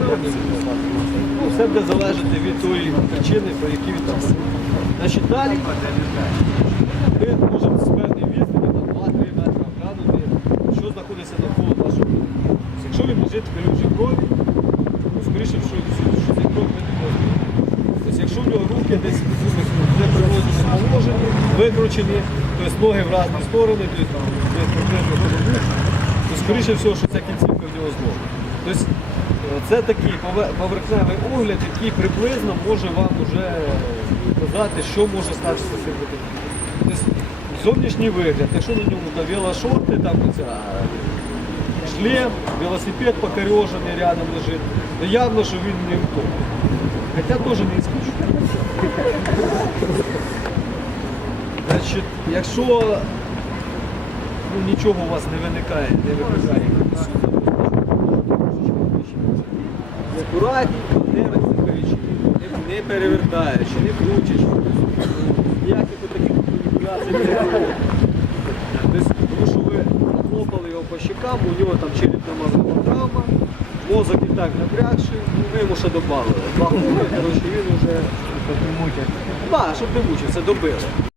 Ну, все буде залежати від тої причини, по якій він там. Значить, далі ми можемо з певним відстані на 2-3 метри оглянути, що знаходиться навколо нашого будинку. Якщо він лежить в калюжі крові, ну, скоріше, що, що цей кров не можна. Тобто, якщо в нього руки десь в неприродному положенні, викручені, тобто ноги в різні сторони, тобто то скоріше всього, що ця кінцівка в нього зломана. Це такий поверхневий огляд, який приблизно може вам вже казати, що може статися цим. Тобто, зовнішній вигляд, якщо на ньому там велошорти, там оця шлем, велосипед покорежений рядом лежить, то явно, що він не в тому. Хоча теж не исключено. Значить, якщо ну, нічого у вас не виникає, не викликає акуратненько, не розсихаючи, не, не перевертаючи, не кручачи, ніяких таких маніпуляцій не робити. Тобто, тому що ви хлопали його по щекам, у нього там черепна мозгова травма, мозок і так напрягший, ну, ви йому ще додали. Два года, коротше, він вже... Так, щоб не мучився, добили.